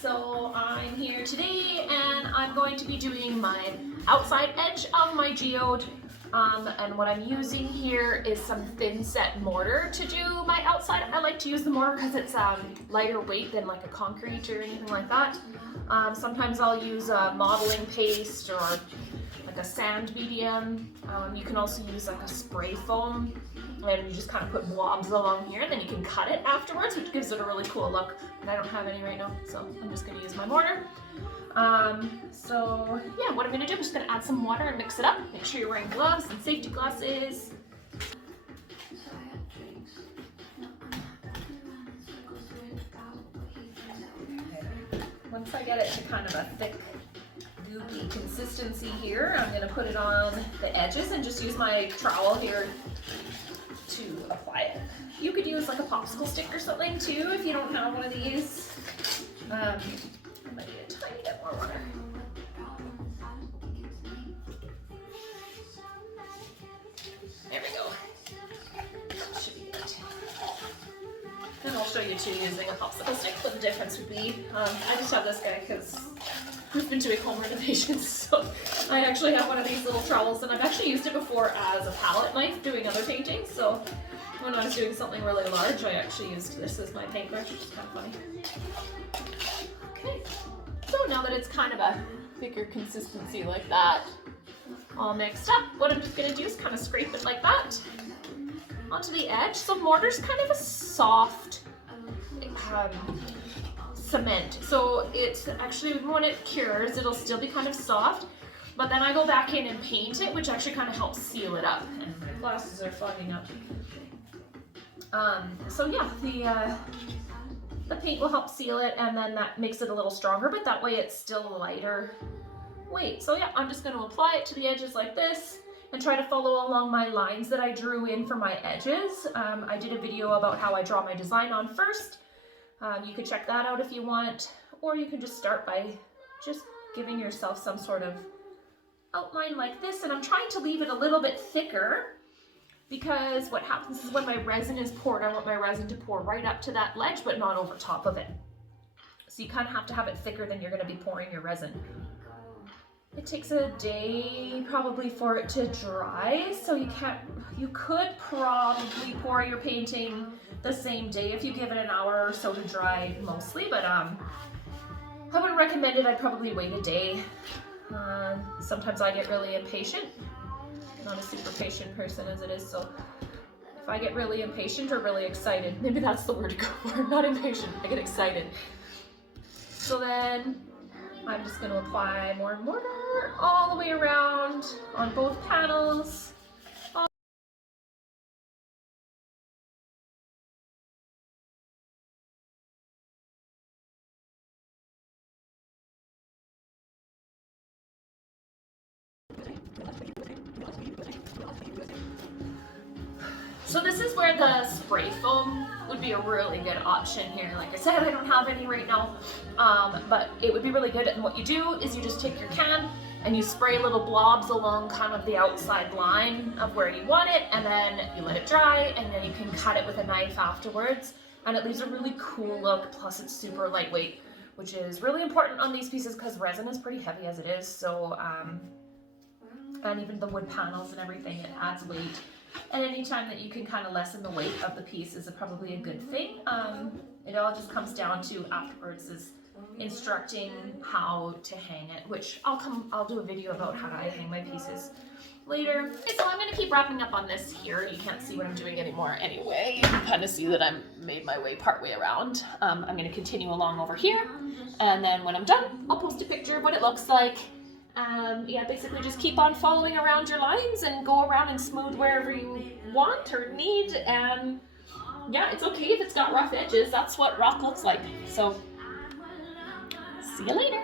So I'm here today and I'm going to be doing my outside edge of my geode. And what I'm using here is some thin set mortar to do my outside. I like to use the mortar because it's lighter weight than like a concrete or anything like that. Sometimes I'll use a modeling paste or like a sand medium. You can also use like a spray foam, and you just kind of put blobs along here, and then you can cut it afterwards, which gives it a really cool look. And I don't have any right now, so I'm just going to use my mortar. So yeah, what I'm going to do, I'm just going to add some water and mix it up. Make sure you're wearing gloves and safety glasses. Once I get it to kind of a thick, goopy consistency here, I'm going to put it on the edges and just use my trowel here to apply it. You could use like a popsicle stick or something too if you don't have one of these. I might need a tiny bit more water. There we go. That should be good. And I'll show you too using a popsicle stick what the difference would be. I just have this guy because we've been doing home renovations, so I actually have one of these little trowels, and I've actually used it before as a palette knife doing other paintings. So when I was doing something really large, I actually used this as my paintbrush, which is kind of funny. Okay, so now that it's kind of a thicker consistency like that, all mixed up, what I'm just going to do is kind of scrape it like that onto the edge. So mortar's kind of a soft cement, so it's actually, when it cures, it'll still be kind of soft, but then I go back in and paint it, which actually kind of helps seal it up. And my glasses are fogging up. So yeah, the paint will help seal it, and then that makes it a little stronger, but that way it's still lighter weight. So yeah, I'm just going to apply it to the edges like this and try to follow along my lines that I drew in for my edges. I did a video about how I draw my design on first. You could check that out if you want, or you can just start by just giving yourself some sort of outline like this. And I'm trying to leave it a little bit thicker, because what happens is when my resin is poured, I want my resin to pour right up to that ledge, but not over top of it. So you kind of have to have it thicker than you're going to be pouring your resin. It takes a day probably for it to dry, so you could probably pour your painting the same day if you give it an hour or so to dry mostly, but I wouldn't recommend it. I'd probably wait a day. Sometimes I get really impatient. I'm not a super patient person as it is, so if I get really impatient or really excited, maybe that's the word to go for. Not impatient, I get excited. So then I'm just going to apply more mortar all the way around on both panels. So this is where the spray foam would be a really good option here. Like I said, I don't have any right now, but it would be really good. And what you do is you just take your can and you spray little blobs along kind of the outside line of where you want it, and then you let it dry, and then you can cut it with a knife afterwards, and it leaves a really cool look. Plus it's super lightweight, which is really important on these pieces because resin is pretty heavy as it is. So and even the wood panels and everything, it adds weight. And anytime that you can kind of lessen the weight of the piece is probably a good thing. It all just comes down to afterwards is instructing how to hang it, which I'll do a video about how I hang my pieces later. Okay, so I'm going to keep wrapping up on this here. You can't see what I'm doing anymore anyway. You can kind of see that I'm made my way partway around. I'm going to continue along over here, and then when I'm done, I'll post a picture of what it looks like. Yeah, basically just keep on following around your lines and go around and smooth wherever you want or need. And yeah, it's okay if it's got rough edges. That's what rock looks like. So see you later.